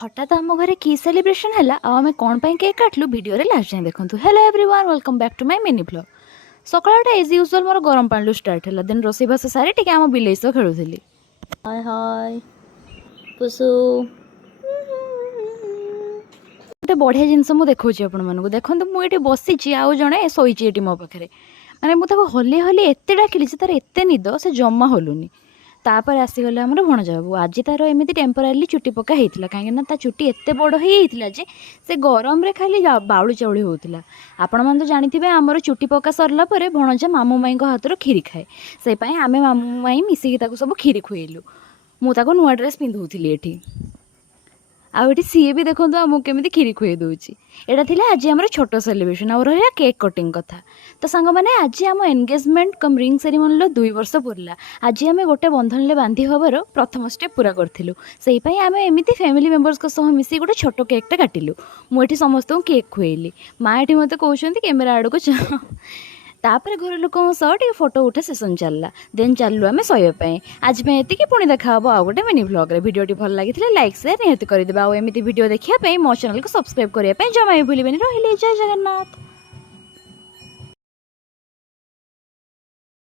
हठात आम घरे की सेलिब्रेशन है आम कौन केक काटलु वीडियो रे लास्ट जाए देखु। Hello everyone, welcome back to my mini vlog. सकाळटा एज यूजुअल मोर गरम पानी स्टार्ट है। देन रोसई बास सारी टिके आम बिलेई सह खेलुली। हाय हाय पुसु गोटे बढ़िया जिनस मुझे देखा आपको देखो मुझे बसी आउ जड़े शोची मो पाखे माने मुझे हली हली एत डाकिली तार एत निद से जमा हलुनी। तापर आसीगले आमर भणजा बाबू। आज तार एमती टेम्पोरारी चुटी पका होता कहीं चुटी एत बड़ होता जे से गरम रे खाली बाउली चाउली होता। आपण मैंने तो जानते आमर चुटी पका सरला भणजा मामू माई हाथ खीरी खाए से आम मामू माई मिसिकी सब खीरी खुएलु। मुझे नुआ ड्रेस पिंधुली ये आउटी सी भी देखो आमको केमी खीरी खुए दूची। यहाँ थी आज आम छोट सेलिब्रेशन आउ रहा केक कटिंग कथा। तो सांग मैंने आज आम एंगेजमेंट कम रिंग सेरिमनी 2 वर्ष पूरा आज आम गोटे बंधन में बांधि हबार प्रथम स्टेप पूरा करूँ। से आम एमती फैमिली मेम्बर्स मिसी गोटे छोट केकटा काटिलु। मुझे समस्त केक खुएली। माँ ये मत कहते कैमेरा आड़ को तापर घर लोकों सह फोटो उठा सेसन चलला। देन चलू आम शोवाई। आज ये पुणी देखा आउ गोटे मिनी ब्लॉग रे। वीडियो भल लगी लाइक शेयर निहत करदे। आउ एमती वीडियो देखिए मो चैनल को सब्सक्राइब करने जमा भी भूलें। रही जय जगन्नाथ।